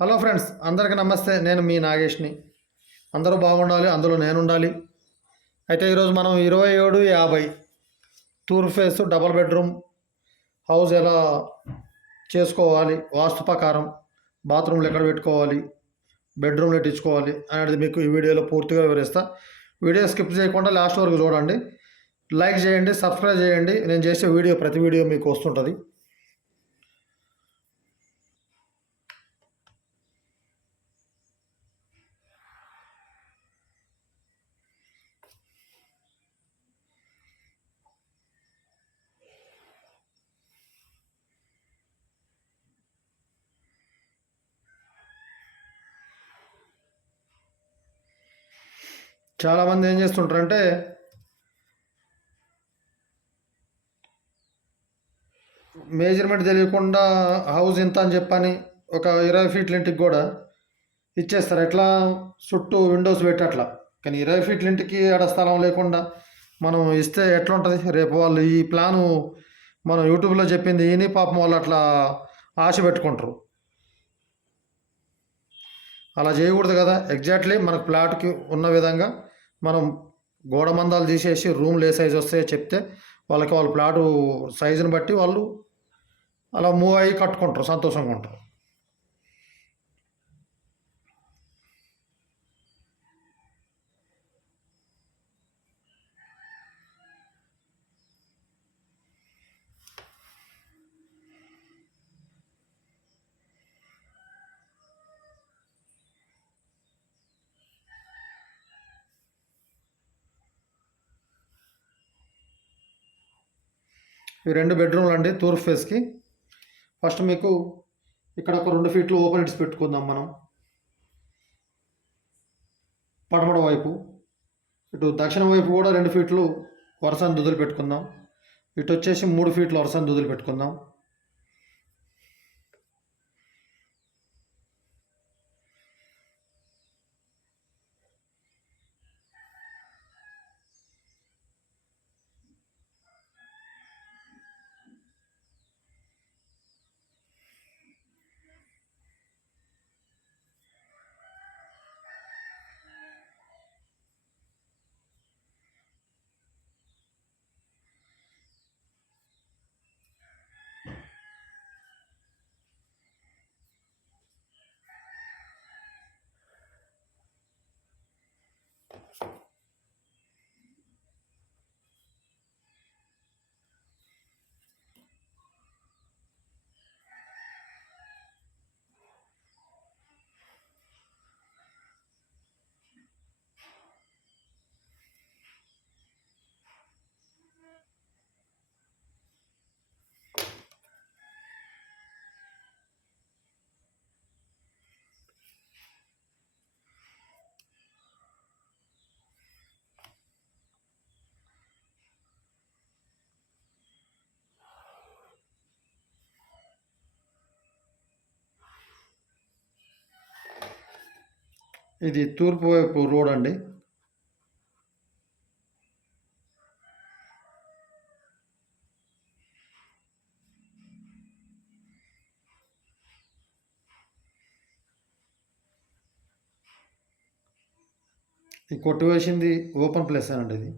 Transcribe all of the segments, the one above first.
Hello friends అందరికీ నమస్తే. నేను మీ నాగేష్ని. అందరూ బాగుండాలి అందులో నేను ఉండాలి అయితే ఈరోజు మనం ఇరవై ఏడు యాభై టూర్ ఫేస్ డబల్ బెడ్రూమ్ హౌస్ ఎలా చేసుకోవాలి వాస్తు ప్రకారం బాత్రూమ్లు ఎక్కడ పెట్టుకోవాలి బెడ్రూమ్లు ఎట్టించుకోవాలి అనేది మీకు ఈ వీడియోలో పూర్తిగా వివరిస్తా. వీడియో స్కిప్ చేయకుండా లాస్ట్ వరకు చూడండి. లైక్ చేయండి సబ్స్క్రైబ్ చేయండి. నేను చేసే వీడియో ప్రతి వీడియో మీకు వస్తుంటుంది. చాలామంది ఏం చేస్తుంటారంటే మేజర్మెంట్ తెలియకుండా హౌస్ ఇంత అని చెప్పని ఒక ఇరవై ఫీట్ల ఇంటికి కూడా ఇచ్చేస్తారు. ఎట్లా? చుట్టూ విండోస్ పెట్టి అట్లా కానీ ఇరవై ఫీట్ల ఇంటికి ఆడ స్థలం లేకుండా మనం ఇస్తే ఎట్లా ఉంటుంది రేపు వాళ్ళు ఈ ప్లాను మనం యూట్యూబ్లో చెప్పింది ఈని పాపం వాళ్ళు అట్లా ఆశ పెట్టుకుంటారు. అలా చేయకూడదు కదా? ఎగ్జాక్ట్లీ మనకు ప్లాట్కి ఉన్న విధంగా మనం గోడ మందాలు తీసేసి రూమ్లు ఏ సైజ్ వస్తాయో చెప్తే వాళ్ళకి వాళ్ళ ప్లాటు సైజుని బట్టి వాళ్ళు అలా మూవ్ అయ్యి కట్టుకుంటారు సంతోషంగా ఉంటారు. ఈ రెండు బెడ్రూమ్లు అండి తూర్పు ఫేస్కి ఫస్ట్ మీకు ఇక్కడ ఒక రెండు ఫీట్లు ఓపెన్ ఇడ్స్ పెట్టుకుందాం మనం. పడమడ వైపు. ఇటు దక్షిణ వైపు కూడా రెండు ఫీట్లు వరుసని దుదులు పెట్టుకుందాం. ఇటు వచ్చేసి మూడు ఫీట్లు వరుసని దుదులు పెట్టుకుందాం. ఇది తూర్పు వైపు రోడ్ అండి. ఈ కొట్టు వేసింది ఓపెన్ ప్లేస్ అండి ఇది.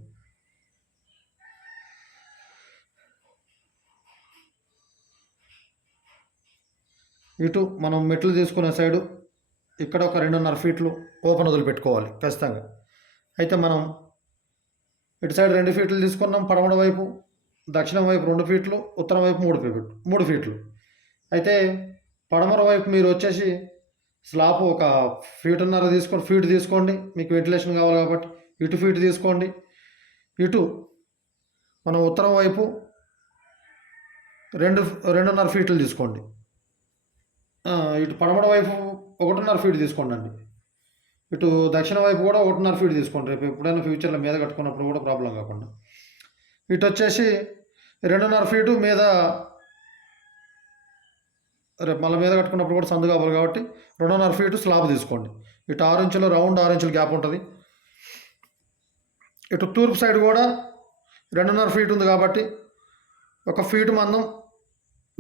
ఇటు మనం మెట్లు తీసుకున్న సైడు ఇక్కడ ఒక రెండున్నర ఫీట్లు ఓపెన్ వదిలిపెట్టుకోవాలి ఖచ్చితంగా. అయితే మనం ఇటు సైడ్ రెండు ఫీట్లు తీసుకున్నాం పడమడ వైపు దక్షిణం వైపు రెండు ఫీట్లు ఉత్తరం వైపు మూడు ఫీట్లు మూడు ఫీట్లు. అయితే పడమర వైపు మీరు వచ్చేసి స్లాబ్ ఒక ఫీటున్నర తీసుకొని ఫీట్ తీసుకోండి మీకు వెంటిలేషన్ కావాలి కాబట్టి ఇటు ఫీట్ తీసుకోండి. ఇటు మనం ఉత్తరం వైపు రెండు రెండున్నర ఫీట్లు తీసుకోండి. ఇటు పడమట వైపు ఒకటిన్నర ఫీట్ తీసుకోండి ఇటు దక్షిణ వైపు కూడా ఒకటిన్నర ఫీట్ తీసుకోండి. రేపు ఎప్పుడైనా ఫ్యూచర్లో మీద కట్టుకున్నప్పుడు కూడా ప్రాబ్లం కాకుండా. ఇటు వచ్చేసి రెండున్నర ఫీటు మీద రేపు మళ్ళీ మీద కట్టుకున్నప్పుడు కూడా సందు కావాలి కాబట్టి రెండున్నర ఫీటు స్లాబ్ తీసుకోండి. ఇటు ఆరు ఇంచులు రౌండ్ ఆరు ఇంచులు గ్యాప్ ఉంటుంది. ఇటు తూర్పు సైడ్ కూడా రెండున్నర ఫీట్ ఉంది కాబట్టి ఒక ఫీటు మందం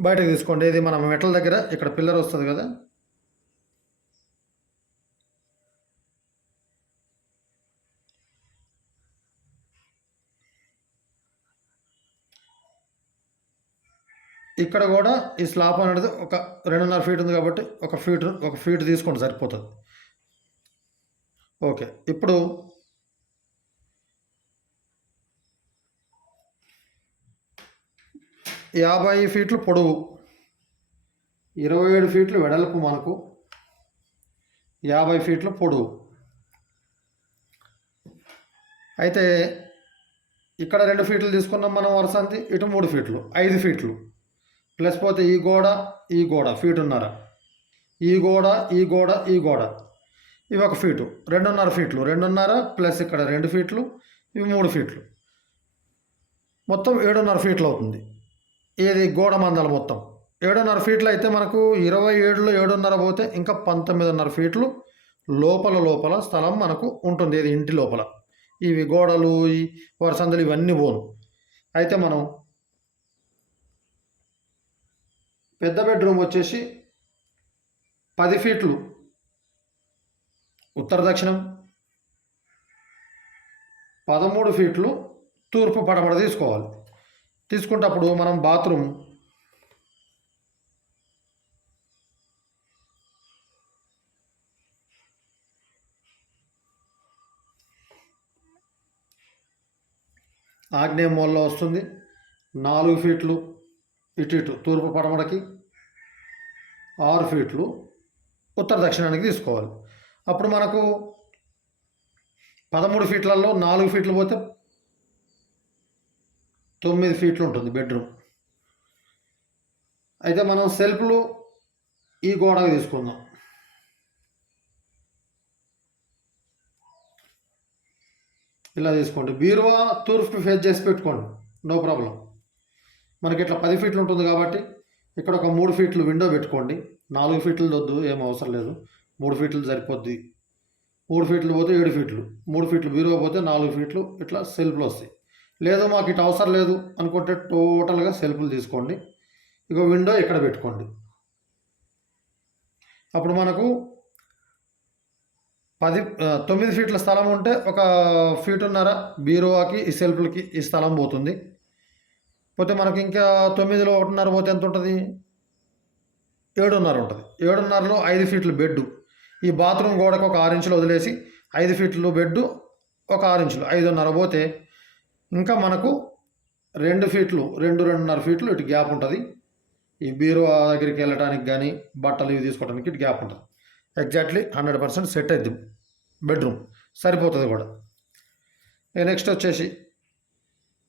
బయటకు తీసుకోండి. ఇది మన మెటల్ దగ్గర ఇక్కడ పిల్లర్ వస్తుంది కదా. ఇక్కడ కూడా ఈ స్లాప్ అనేది ఒక రెండున్నర ఫీట్ ఉంది కాబట్టి ఒక ఫీట్ ఒక ఫీట్ తీసుకోండి సరిపోతుంది. ఓకే ఇప్పుడు యాభై ఫీట్లు పొడవు. ఇరవై ఏడు ఫీట్లు వెడల్పు మనకు. యాభై ఫీట్లు పొడవు. అయితే ఇక్కడ రెండు ఫీట్లు తీసుకున్నాం మనం వరసంది ఇటు మూడు ఫీట్లు ఐదు ఫీట్లు. ప్లస్ పోతే ఈ గోడ ఈ గోడ ఫీటున్నర. ఈ గోడ ఈ గోడ ఈ గోడ. ఇవి ఒక ఫీటు. రెండున్నర ఫీట్లు. రెండున్నర ప్లస్ ఇక్కడ రెండు ఫీట్లు ఇవి మూడు ఫీట్లు. మొత్తం ఏడున్నర ఫీట్లు అవుతుంది. ఇది గోడ మందలు మొత్తం. ఏడున్నర ఫీట్లు అయితే మనకు ఇరవై ఏడులో ఏడున్నర పోతే ఇంకా పంతొమ్మిదిన్నర ఫీట్లు లోపల లోపల స్థలం మనకు ఉంటుంది. ఇది ఇంటి లోపల. ఇవి గోడలు ఈ వరసందులు ఇవన్నీ పోను. అయితే మనం పెద్ద బెడ్రూమ్ వచ్చేసి పది ఫీట్లు. ఉత్తర దక్షిణం పదమూడు ఫీట్లు తూర్పు పడమడ తీసుకోవాలి. తీసుకుంటప్పుడు మనం బాత్రూమ్ ఆగ్నేయ మూలలో వస్తుంది. నాలుగు ఫీట్లు ఇటు ఇటు తూర్పు పడమడకి ఆరు ఫీట్లు ఉత్తర దక్షిణానికి తీసుకోవాలి. అప్పుడు మనకు పదమూడు ఫీట్లలో నాలుగు ఫీట్లు పోతే తొమ్మిది ఫీట్లు ఉంటుంది బెడ్రూమ్. అయితే మనం సెల్ఫ్లు ఈ గోడకు తీసుకుందాం. ఇలా తీసుకోండి. బీరువా తూర్పు ఫేస్ చేసి పెట్టుకోండి. నో ప్రాబ్లం మనకి ఇట్లా పది ఫీట్లు ఉంటుంది కాబట్టి ఇక్కడ ఒక మూడు ఫీట్లు విండో పెట్టుకోండి. నాలుగు ఫీట్లు వద్దు ఏం అవసరం లేదు. మూడు ఫీట్లు సరిపోద్ది. మూడు ఫీట్లు పోతే ఏడు ఫీట్లు. మూడు ఫీట్లు బీరువా పోతే నాలుగు ఫీట్లు ఇట్లా సెల్ఫ్లు వస్తాయి. లేదు మాకు ఇటు అవసరం లేదు అనుకుంటే టోటల్గా సెల్ఫ్లు తీసుకోండి. ఇక విండో ఇక్కడ పెట్టుకోండి. అప్పుడు మనకు పది తొమ్మిది ఫీట్ల స్థలం ఉంటే ఒక ఫీటున్నర బీరోవాకి ఈ సెల్ఫ్లకి ఈ స్థలం పోతుంది. పోతే మనకి ఇంకా తొమ్మిదిలో ఒకటిన్నర పోతే ఎంత ఉంటుంది ఏడున్నర ఉంటుంది. ఏడున్నరలో ఐదు ఫీట్లు బెడ్ ఈ బాత్రూమ్ గోడకు ఒక ఆరు ఇంచులు వదిలేసి ఐదు ఫీట్లు బెడ్ ఒక ఆరు ఇంచులు. ఐదున్నర పోతే ఇంకా మనకు రెండు ఫీట్లు రెండు రెండున్నర ఫీట్లు ఇటు గ్యాప్ ఉంటుంది. ఈ బీరువా దగ్గరికి వెళ్ళడానికి కానీ బట్టలు ఇవి తీసుకోవడానికి ఇటు గ్యాప్ ఉంటుంది. ఎగ్జాక్ట్లీ హండ్రెడ్ పర్సెంట్ సెట్ అవుద్ది బెడ్రూమ్. సరిపోతుంది కూడా. ఇక నెక్స్ట్ వచ్చేసి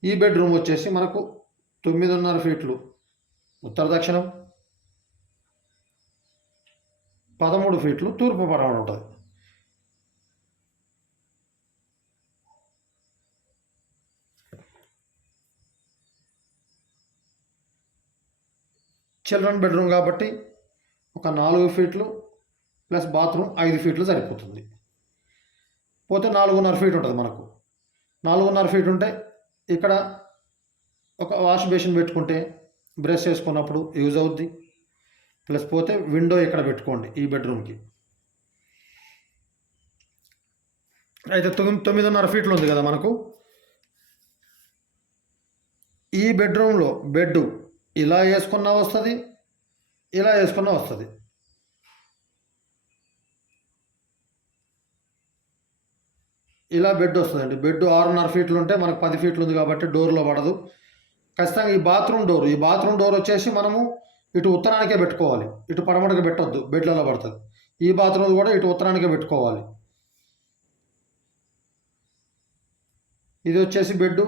ఈ బెడ్రూమ్ వచ్చేసి మనకు తొమ్మిదిన్నర ఫీట్లు. ఉత్తర దక్షిణం పదమూడు ఫీట్లు తూర్పు పడమట ఉంటుంది. చిల్డ్రన్ బెడ్రూమ్ కాబట్టి ఒక నాలుగు ఫీట్లు ప్లస్ బాత్రూమ్ ఐదు ఫీట్లు సరిపోతుంది. పోతే నాలుగున్నర ఫీట్ ఉంటుంది మనకు. నాలుగున్నర ఫీట్ ఉంటే ఇక్కడ ఒక వాష్ బేసిన్ పెట్టుకుంటే బ్రష్ చేసుకున్నప్పుడు యూజ్ అవుద్ది. ప్లస్ పోతే విండో ఇక్కడ పెట్టుకోండి ఈ బెడ్రూమ్కి. అయితే తొమ్మిది తొమ్మిదిన్నర ఫీట్లు ఉంది కదా మనకు. ఈ బెడ్రూమ్లో బెడ్ ఇలా వేసుకున్నా వస్తుంది ఇలా వేసుకున్నా వస్తుంది. ఇలా బెడ్ వస్తుందండి. బెడ్ ఆరున్నర ఫీట్లు ఉంటే మనకు పది ఫీట్లు ఉంది కాబట్టి డోర్లో పడదు. ఖచ్చితంగా ఈ బాత్రూమ్ డోర్ ఈ బాత్రూమ్ డోర్ వచ్చేసి మనము ఇటు ఉత్తరానికే పెట్టుకోవాలి. ఇటు పడమటకి పెట్టొద్దు బెడ్లలో పడుతుంది. ఈ బాత్రూమ్ కూడా ఇటు ఉత్తరానికే పెట్టుకోవాలి. ఇది వచ్చేసి బెడ్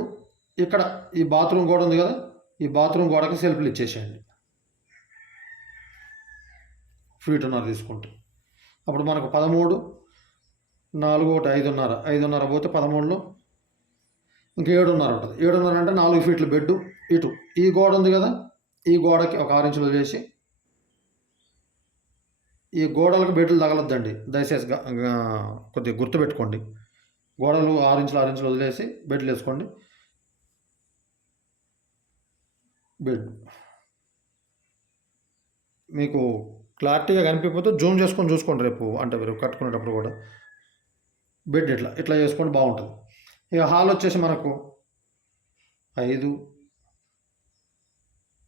ఇక్కడ ఈ బాత్రూమ్ గోడ ఉంది కదా ఈ బాత్రూమ్ గోడకి సెల్ఫ్లు ఇచ్చేసేయండి. ఫీటున్నర తీసుకుంటే. అప్పుడు మనకు పదమూడు నాలుగు ఒకటి ఐదున్నర. ఐదున్నర పోతే పదమూడులో ఇంకా ఏడున్నర ఉంటుంది. ఏడున్నర అంటే నాలుగు ఫీట్ల బెడ్ ఇటు. ఈ గోడ ఉంది కదా ఈ గోడకి ఒక ఆరు ఇంచులు చేసి ఈ గోడలకు బెడ్లు తగలొద్దండి. దయచేసి కొద్దిగా గుర్తుపెట్టుకోండి గోడలు ఆరు ఇంచులు ఆరు ఇంచులు వదిలేసి బెడ్లు వేసుకోండి. బెడ్ మీకు క్లారిటీగా కనిపించకపోతే జూమ్ చేసుకొని చూసుకోండి రేపు అంటే మీరు కట్టుకునేటప్పుడు కూడా. బెడ్ ఇట్లా ఇట్లా చేసుకోండి బాగుంటుంది. ఇక హాల్ వచ్చేసి మనకు ఐదు.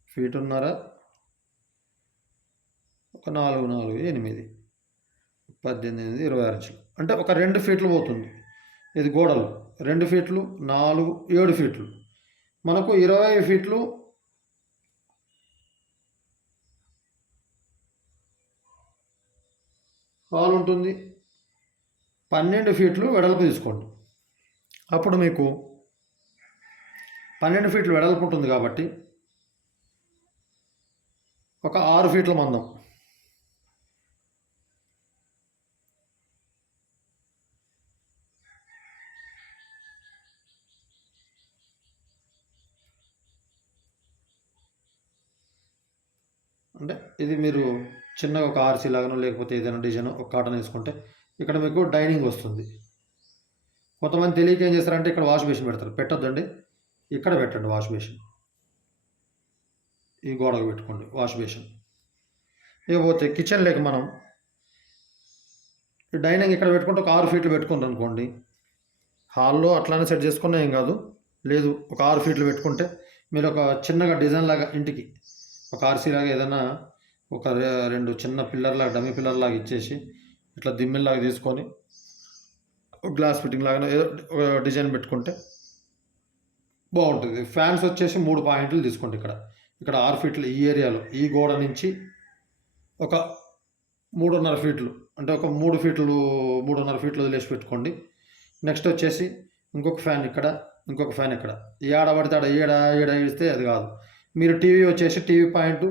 ఫీటున్నర ఒక నాలుగు నాలుగు ఎనిమిది. పద్దెనిమిది ఇరవై ఆరు ఇంచులు. అంటే ఒక రెండు ఫీట్లు పోతుంది. ఇది గోడలు. రెండు ఫీట్లు నాలుగు ఏడు ఫీట్లు. మనకు ఇరవై ఫీట్లు హాల్ ఉంటుంది పన్నెండు ఫీట్లు వెడల్పు తీసుకోండి. అప్పుడు మీకు పన్నెండు ఫీట్లు వెడల్పు ఉంటుంది కాబట్టి ఒక ఆరు ఫీట్ల మందం. అంటే ఇది మీరు చిన్నగా ఒక ఆర్సీ లాగానో లేకపోతే ఏదైనా డిజైన్ ఒక కాటన్ వేసుకుంటే ఇక్కడ మీకు డైనింగ్ వస్తుంది. కొంతమంది తెలియక ఏం చేస్తారంటే ఇక్కడ వాష్ బేసిన్ పెడతారు. పెట్టొద్దండి. ఇక్కడ పెట్టండి వాష్ బేసిన్. ఈ గోడకు పెట్టుకోండి వాష్ బేసిన్. ఇకపోతే కిచెన్ లేక మనం డైనింగ్ ఇక్కడ పెట్టుకుంటే ఒక ఆరు ఫీట్లు పెట్టుకుంది అనుకోండి. హాల్లో అట్లానే సెట్ చేసుకున్నా ఏం కాదు. లేదు ఒక ఆరు ఫీట్లు పెట్టుకుంటే మీరు ఒక చిన్నగా డిజైన్ లాగా ఇంటికి ఒక ఆర్సీ లాగా ఏదైనా ఒక రెండు చిన్న పిల్లర్లాగా డమ్మి పిల్లర్లాగా ఇచ్చేసి ఇట్లా దిమ్మిల్లాగా తీసుకొని ఒక గ్లాస్ ఫిట్టింగ్ లాగా ఏదో డిజైన్ పెట్టుకుంటే బాగుంటుంది. ఫ్యాన్స్ వచ్చేసి మూడు పాయింట్లు తీసుకోండి ఇక్కడ. ఇక్కడ ఆరు ఫీట్లు ఈ ఏరియాలో ఈ గోడ నుంచి ఒక మూడున్నర ఫీట్లు అంటే ఒక మూడు ఫీట్లు మూడున్నర ఫీట్లు వదిలేసి పెట్టుకోండి. నెక్స్ట్ వచ్చేసి ఇంకొక ఫ్యాన్ ఇక్కడ ఇంకొక ఫ్యాన్ ఇక్కడ. ఈ ఆడ పడితే ఆడ ఏడ ఏడ ఇస్తే అది కాదు. మీరు టీవీ వచ్చేసి టీవీ పాయింట్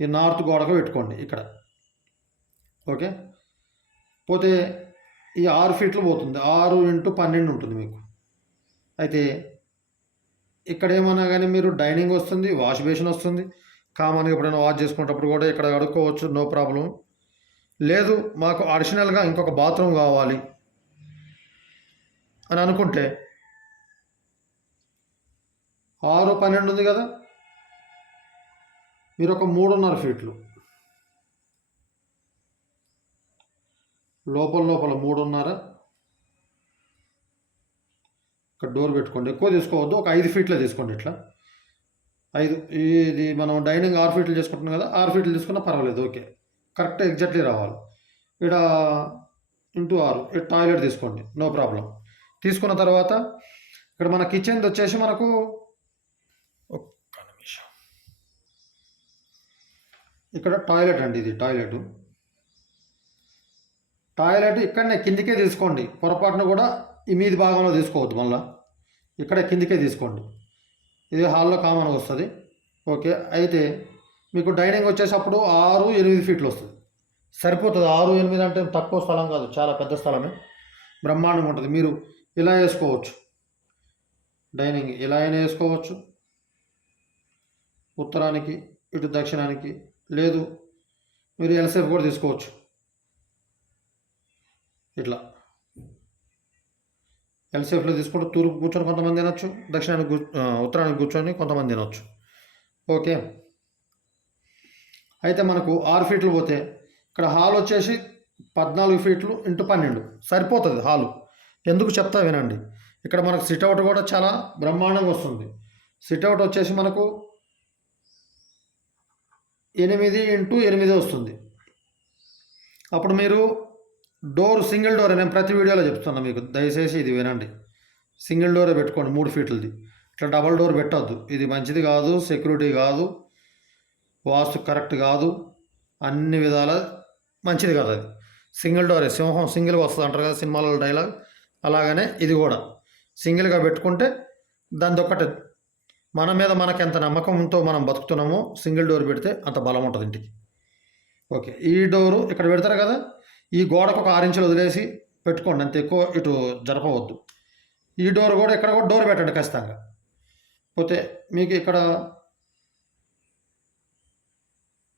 ఈ నార్త్ గోడకు పెట్టుకోండి ఇక్కడ. ఓకే? పోతే ఈ ఆరు ఫీట్లు పోతుంది. ఆరు ఇంటూ పన్నెండు ఉంటుంది మీకు. అయితే ఇక్కడ ఏమన్నా కానీ మీరు డైనింగ్ వస్తుంది వాష్ బేసిన్ వస్తుంది. కామన్గా ఎప్పుడైనా వాష్ చేసుకునేటప్పుడు కూడా ఇక్కడ కడుక్కోవచ్చు నో ప్రాబ్లం లేదు మాకు అడిషనల్గా ఇంకొక బాత్రూమ్ కావాలి అని అనుకుంటే ఆరు పన్నెండు ఉంది కదా? మీరు ఒక మూడున్నర ఫీట్లు. లోపల లోపల మూడున్నర. ఒక డోర్ పెట్టుకోండి. ఎక్కువ తీసుకోవద్దు. ఒక ఐదు ఫీట్లో తీసుకోండి ఇట్లా. ఐదు ఇది మనం డైనింగ్ ఆరు ఫీట్లు చేసుకుంటున్నాం కదా ఆరు ఫీట్లు తీసుకున్నా పర్వాలేదు. ఓకే. కరెక్ట్ ఎగ్జాక్ట్లీ రావాలి. ఇక్కడ ఇంటూ ఆరు. టాయిలెట్ తీసుకోండి. No problem. తీసుకున్న తర్వాత ఇక్కడ మన కిచెన్ వచ్చేసి మనకు ఇక్కడ టాయిలెట్ అండి ఇది టాయిలెట్ టాయిలెట్ ఇక్కడనే కిందికే తీసుకోండి. పొరపాటున కూడా ఈ మీది భాగంలో తీసుకోవద్దు మళ్ళీ. ఇక్కడ కిందికే తీసుకోండి. ఇది హాల్లో కామన్గా వస్తుంది. ఓకే అయితే మీకు డైనింగ్ వచ్చేటప్పుడు ఆరు ఎనిమిది ఫీట్లు వస్తుంది. సరిపోతుంది. ఆరు ఎనిమిది అంటే తక్కువ స్థలం కాదు. చాలా పెద్ద స్థలమే. బ్రహ్మాండంగా ఉంటుంది. మీరు ఇలా వేసుకోవచ్చు. డైనింగ్ ఇలా అయినా వేసుకోవచ్చు. ఉత్తరానికి ఇటు దక్షిణానికి లేదు. మీరు ఎన్సేఫ్ కూడా తీసుకోవచ్చు. ఇట్లా. ఎల్సేఫ్లో తీసుకుంటే తూర్పు కూర్చొని కొంతమంది తినొచ్చు దక్షిణానికి కూ ఉత్తరానికి కూర్చొని కొంతమంది తినొచ్చు. ఓకే. అయితే మనకు ఆరు ఫీట్లు పోతే ఇక్కడ హాల్ వచ్చేసి పద్నాలుగు ఫీట్లు ఇంటూ పన్నెండు. సరిపోతుంది హాలు. ఎందుకు చెప్తా వినండి. ఇక్కడ మనకు సిట్అవుట్ కూడా చాలా బ్రహ్మాండంగా వస్తుంది. సిట్అవుట్ వచ్చేసి మనకు ఎనిమిది ఇంటూ ఎనిమిది వస్తుంది. అప్పుడు మీరు డోర్ సింగిల్ డోర్ నేను ప్రతి వీడియోలో చెప్తున్నా మీకు దయచేసి ఇది వినండి. సింగిల్ డోరే పెట్టుకోండి మూడు ఫీట్లది. ఇట్లా డబల్ డోర్ పెట్టద్దు. ఇది మంచిది కాదు సెక్యూరిటీ కాదు వాస్తు కరెక్ట్ కాదు అన్ని విధాల మంచిది కాదు అది. సింగిల్ డోరే సింహం సింగిల్గా వస్తుంది అంటారు కదా సినిమాలలో డైలాగ్. అలాగనే ఇది కూడా. సింగిల్గా పెట్టుకుంటే దాని ఒక్కటే మన మీద మనకి ఎంత నమ్మకంతో మనం బతుకుతున్నామో సింగిల్ డోర్ పెడితే అంత బలం ఉంటుంది ఇంటికి. ఓకే ఈ డోరు ఇక్కడ పెడతారు కదా ఈ గోడకు ఒక ఆరించులు వదిలేసి పెట్టుకోండి అంత ఎక్కువ ఇటు జరపవద్దు. ఈ డోర్ కూడా ఇక్కడ కూడా డోర్ పెట్టండి ఖచ్చితంగా. పోతే మీకు ఇక్కడ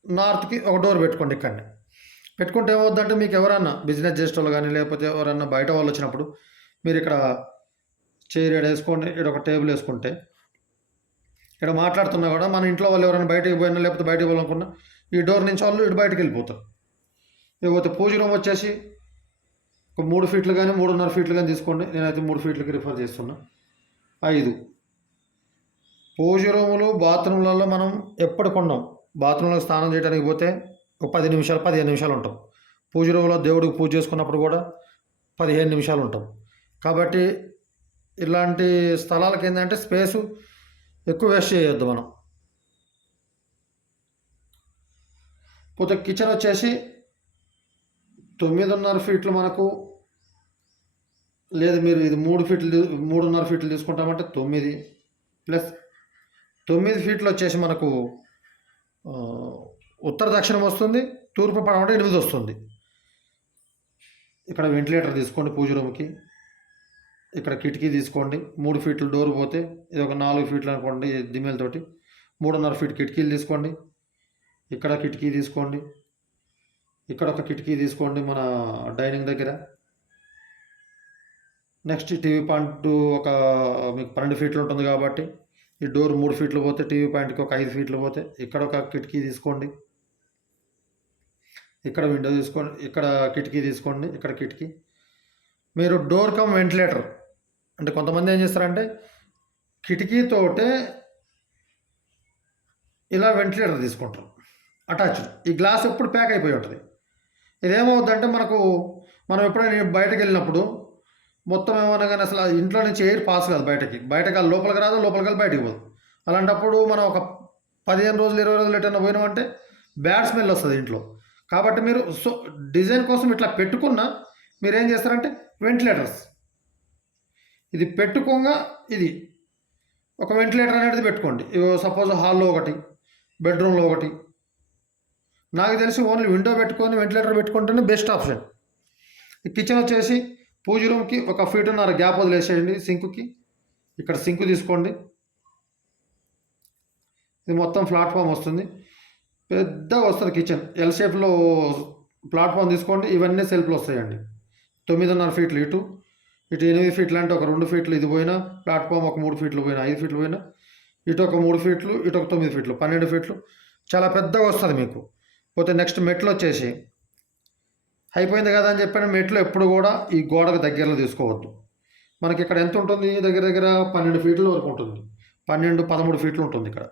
నార్త్కి ఒక డోర్ పెట్టుకోండి ఇక్కడనే. పెట్టుకుంటే ఏమవుద్దంటే మీకు ఎవరన్నా బిజినెస్ చేసే వాళ్ళు కానీ లేకపోతే ఎవరన్నా బయట వాళ్ళు వచ్చినప్పుడు మీరు ఇక్కడ చైర్ ఇక్కడ వేసుకోండి ఇక్కడ ఒక టేబుల్ వేసుకుంటే ఇక్కడ మాట్లాడుతున్నా కూడా మన ఇంట్లో వాళ్ళు ఎవరైనా బయటకు పోయినా లేకపోతే బయటకు పోవాలనుకున్నా ఈ డోర్ నుంచి వాళ్ళు ఇటు బయటకు వెళ్ళిపోతారు. లేకపోతే పూజ రూమ్ వచ్చేసి ఒక మూడు ఫీట్లు కానీ మూడున్నర ఫీట్లు కానీ తీసుకోండి. నేనైతే మూడు ఫీట్లకి రిఫర్ చేస్తున్నా. ఐదు. పూజ రూములు బాత్రూమ్లలో మనం ఎప్పుడు కొన్నాం? బాత్రూంలో స్నానం చేయడానికి పోతే ఒక పది నిమిషాలు పదిహేను నిమిషాలు ఉంటాం. పూజ రూములో దేవుడికి పూజ చేసుకున్నప్పుడు కూడా పదిహేను నిమిషాలు ఉంటాం. కాబట్టి ఇలాంటి స్థలాలకి ఏంటంటే స్పేసు ఎక్కువ వేస్ట్ చేయొద్దు మనం. పోతే కిచెన్ వచ్చేసి తొమ్మిదిన్నర ఫీట్లు మనకు లేదు మీరు ఇది మూడు ఫీట్లు మూడున్నర ఫీట్లు తీసుకుంటామంటే తొమ్మిది. ప్లస్ తొమ్మిది ఫీట్లు వచ్చేసి మనకు ఉత్తర దక్షిణం వస్తుంది తూర్పు పడమంటే ఎనిమిది వస్తుంది. ఇక్కడ వెంటిలేటర్ తీసుకోండి పూజ రూమ్కి. ఇక్కడ కిటికీ తీసుకోండి. మూడు ఫీట్లు డోర్ పోతే ఇది ఒక నాలుగు ఫీట్లు అనుకోండి దిమ్మలతోటి మూడున్నర ఫీట్ కిటికీలు తీసుకోండి. ఇక్కడ కిటికీ తీసుకోండి. ఇక్కడ ఒక కిటికీ తీసుకోండి మన డైనింగ్ దగ్గర. నెక్స్ట్ టీవీ పాయింట్ ఒక మీకు పన్నెండు ఫీట్లు ఉంటుంది కాబట్టి ఈ డోర్ మూడు ఫీట్లు పోతే టీవీ పాయింట్కి ఒక ఐదు ఫీట్లు పోతే ఇక్కడ ఒక కిటికీ తీసుకోండి. ఇక్కడ విండో తీసుకోండి. ఇక్కడ కిటికీ తీసుకోండి. ఇక్కడ కిటికీ. మీరు డోర్ కమ్ వెంటిలేటర్. అంటే కొంతమంది ఏం చేస్తారంటే కిటికీతోటే ఇలా వెంటిలేటర్ తీసుకుంటారు. అటాచ్డ్. ఈ గ్లాస్ ఎప్పుడు ప్యాక్ అయిపోయి ఉంటుంది. ఇదేమవుద్దంటే మనకు మనం ఎప్పుడైనా బయటకు వెళ్ళినప్పుడు మొత్తం ఏమన్నా కానీ అసలు ఇంట్లో నుంచి ఎయిర్ పాస్ కాదు బయటకి. బయటకు లోపలికి రాదు లోపలికి వెళ్ళి బయటికి పోదు. అలాంటప్పుడు మనం ఒక పదిహేను రోజులు ఇరవై రోజులు ఎటన్నా పోయినామంటే బ్యాడ్ స్మెల్ వస్తుంది ఇంట్లో. కాబట్టి మీరు సో డిజైన్ కోసం ఇట్లా పెట్టుకున్న మీరు ఏం చేస్తారంటే వెంటిలేటర్స్. ఇది పెట్టుకోగా ఇది. ఒక వెంటిలేటర్ అనేది పెట్టుకోండి. సపోజ్ హాల్లో ఒకటి బెడ్రూమ్లో ఒకటి. నాకు తెలిసి ఓన్లీ విండో పెట్టుకొని వెంటిలేటర్ పెట్టుకుంటేనే బెస్ట్ ఆప్షన్ ఈ కిచెన్ వచ్చేసి పూజ రూమ్కి ఒక ఫీట్ ఉన్నారు గ్యాప్ వదిలేసేయండి సింక్కి ఇక్కడ సింక్ తీసుకోండి. ఇది మొత్తం ప్లాట్ఫామ్ వస్తుంది. పెద్దగా వస్తుంది కిచెన్ ఎల్ షేప్లో ప్లాట్ఫామ్ తీసుకోండి. ఇవన్నీ సెల్ఫ్లు వస్తాయండి తొమ్మిదిన్నర ఫీట్లు ఇటు ఇటు ఎనిమిది ఫీట్లు అంటే ఒక రెండు ఫీట్లు ఇది పోయినా ప్లాట్ఫామ్ ఒక మూడు ఫీట్లు పోయినా ఐదు ఫీట్లు పోయినా ఇటు ఒక మూడు ఫీట్లు ఇటు ఒక తొమ్మిది ఫీట్లు పన్నెండు ఫీట్లు. చాలా పెద్దగా వస్తుంది మీకు. పోతే నెక్స్ట్ మెట్లు వచ్చేసి అయిపోయింది కదా అని చెప్పిన మెట్లు ఎప్పుడు కూడా ఈ గోడకు దగ్గరలో తీసుకోవద్దు. మనకి ఇక్కడ ఎంత ఉంటుంది? దగ్గర దగ్గర పన్నెండు ఫీట్ల వరకు ఉంటుంది. పన్నెండు పదమూడు ఫీట్లు ఉంటుంది ఇక్కడ.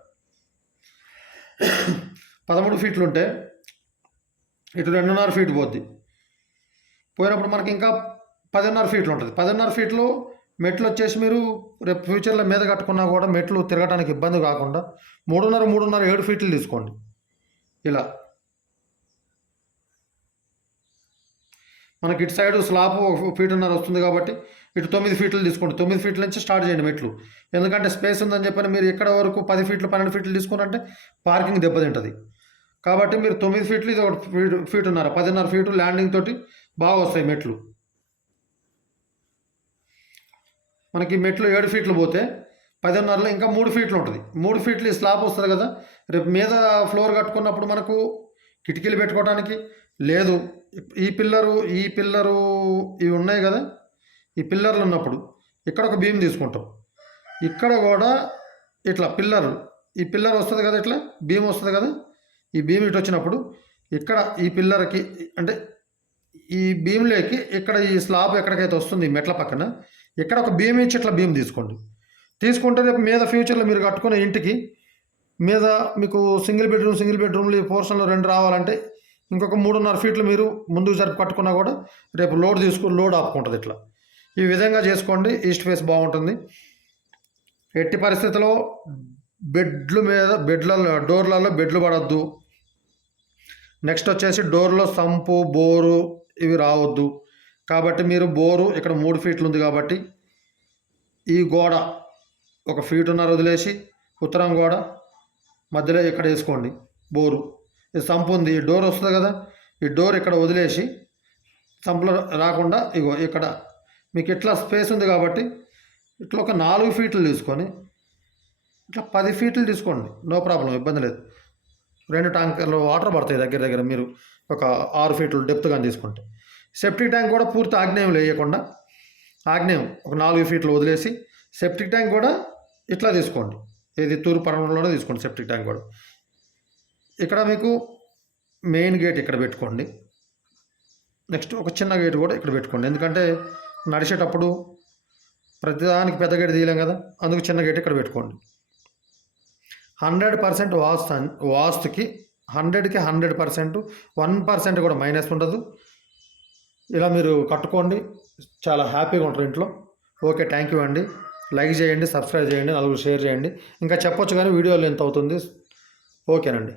పదమూడు ఫీట్లు ఉంటే ఇటు రెండున్నర ఫీట్ పోద్ది. పోయినప్పుడు మనకి ఇంకా పదిన్నర ఫీట్లు ఉంటుంది. పదిన్నర ఫీట్లు మెట్లు వచ్చేసి మీరు రేపు ఫ్యూచర్లో మీద కట్టుకున్నా కూడా మెట్లు తిరగడానికి ఇబ్బంది కాకుండా మూడున్నర మూడున్నర ఏడు ఫీట్లు తీసుకోండి. ఇలా. మనకి ఇటు సైడ్ స్లాబ్ ఒక ఫీటున్నర వస్తుంది కాబట్టి ఇటు తొమ్మిది ఫీట్లు తీసుకోండి. తొమ్మిది ఫీట్ల నుంచి స్టార్ట్ చేయండి మెట్లు. ఎందుకంటే స్పేస్ ఉందని చెప్పని మీరు ఎక్కడ వరకు పది ఫీట్లు పన్నెండు ఫీట్లు తీసుకున్నారంటే పార్కింగ్ దెబ్బతింటుంది. కాబట్టి మీరు తొమ్మిది ఫీట్లు ఇది ఒక ఫీట్ ఫీట్ ఉన్నారు పదిన్నర ఫీటు ల్యాండింగ్ తోటి బాగా వస్తాయి మెట్లు. మనకి మెట్లు ఏడు ఫీట్లు పోతే పదిన్నరలో ఇంకా మూడు ఫీట్లు ఉంటుంది. మూడు ఫీట్లు ఈ స్లాబ్ వస్తుంది కదా రేపు మీద ఫ్లోర్ కట్టుకున్నప్పుడు మనకు కిటికీలు పెట్టుకోవడానికి లేదు. ఈ పిల్లరు ఈ పిల్లరు ఇవి ఉన్నాయి కదా ఈ పిల్లర్లు ఉన్నప్పుడు ఇక్కడ ఒక బీమ్ తీసుకుంటాం. ఇక్కడ కూడా ఇట్లా పిల్లర్ ఈ పిల్లర్ వస్తుంది కదా ఇట్లా బీమ్ వస్తుంది కదా ఈ బీమ్ ఇటు వచ్చినప్పుడు ఇక్కడ ఈ పిల్లర్కి అంటే ఈ బీమ్లోకి ఇక్కడ ఈ స్లాబ్ ఎక్కడికైతే వస్తుంది మెట్ల పక్కన ఇక్కడ ఒక బీమ్ ఇచ్చి ఇట్లా బీమ్ తీసుకోండి. తీసుకుంటే రేపు మీద ఫ్యూచర్లో మీరు కట్టుకునే ఇంటికి మీద మీకు సింగిల్ బెడ్రూమ్ సింగిల్ బెడ్రూమ్లు పోర్షన్లో రెండు రావాలంటే ఇంకొక మూడున్నర ఫీట్లు మీరు ముందుకు జరిపి కట్టుకున్నా కూడా రేపు లోడ్ తీసుకు లోడ్ ఆపుకుంటుంది ఇట్లా. ఈ విధంగా చేసుకోండి ఈస్ట్ ఫేస్ బాగుంటుంది. ఎట్టి పరిస్థితిలో బెడ్లు మీద బెడ్లలో డోర్లలో బెడ్లు పడద్దు. నెక్స్ట్ వచ్చేసి డోర్లో సంపు బోరు ఇవి రావద్దు. కాబట్టి మీరు బోరు ఇక్కడ మూడు ఫీట్లు ఉంది కాబట్టి ఈ గోడ ఒక ఫీటున్నర వదిలేసి ఉత్తరం గోడ మధ్యలో ఇక్కడ వేసుకోండి బోరు. ఇది సంపు ఉంది. ఈ డోర్ వస్తుంది కదా ఈ డోర్ ఇక్కడ వదిలేసి సంపులో రాకుండా ఇగో ఇక్కడ మీకు ఇట్లా స్పేస్ ఉంది కాబట్టి ఇట్లా ఒక నాలుగు ఫీట్లు తీసుకొని ఇట్లా పది ఫీట్లు తీసుకోండి. నో ప్రాబ్లం ఇబ్బంది లేదు. రెండు ట్యాంకర్లు వాటర్ పడతాయి దగ్గర దగ్గర మీరు ఒక ఆరు ఫీట్లు డెప్త్గా తీసుకుంటే. సెప్టిక్ ట్యాంక్ కూడా పూర్తి ఆగ్నేయం వేయకుండా ఆగ్నేయం ఒక నాలుగు ఫీట్లు వదిలేసి సెప్టిక్ ట్యాంక్ కూడా ఇట్లా తీసుకోండి. ఏది తూర్పు పడమలోనే తీసుకోండి సెప్టిక్ ట్యాంక్ కూడా. ఇక్కడ మీకు మెయిన్ గేట్ ఇక్కడ పెట్టుకోండి. నెక్స్ట్ ఒక చిన్న గేట్ కూడా ఇక్కడ పెట్టుకోండి. ఎందుకంటే నడిచేటప్పుడు ప్రతిదానికి పెద్ద గేట్ తీయలేం కదా అందుకు చిన్న గేట్ ఇక్కడ పెట్టుకోండి. హండ్రెడ్ పర్సెంట్ వాస్తు వాస్తుకి హండ్రెడ్కి హండ్రెడ్ పర్సెంట్ వన్ పర్సెంట్ కూడా మైనస్ ఉండదు. ఇలా మీరు కట్టుకోండి. చాలా హ్యాపీగా ఉంటారు ఇంట్లో. ఓకే థ్యాంక్ యూ అండి. లైక్ చేయండి సబ్స్క్రైబ్ చేయండి నలుగురు షేర్ చేయండి. ఇంకా చెప్పొచ్చు కానీ వీడియోలో ఎంత అవుతుంది. ఓకేనండి.